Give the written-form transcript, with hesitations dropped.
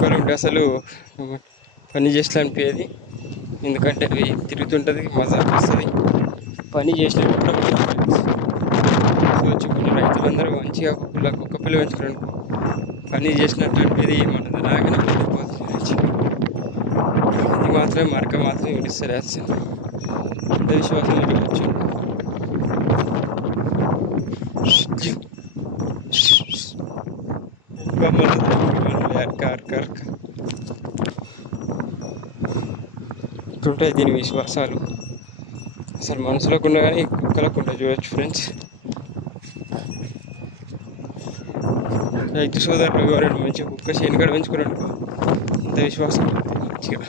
కుక్కలు ఉంటే అసలు పని చేస్తా అనిపించేది, ఎందుకంటే అవి తిరుగుతుంటుంది, మజాక్ వస్తుంది, పని చేసినట్టు కూడా కొన్ని రైతులందరూ మంచిగా కుక్క పిల్ల పెంచుకుని పని చేసినట్టు అనిపేది, మన లాగానే ఉండిపోతుంది. ఇది మాత్రమే మరక మాత్రం విడిస్తారు అసలు అంధవిశ్వాసం ఉండవచ్చు. ఇట్లుంటాయి దీని విశ్వాసాలు. అసలు మనుషులకు ఉన్న కానీ కుక్కలకు ఉంటాయి చూడవచ్చు ఫ్రెండ్స్. రైతు సోదరులు ఎవరైనా మంచిగా కుక్క చేనుకాడ పెంచుకున్నాడు ఇంత విశ్వాసం మంచిగా.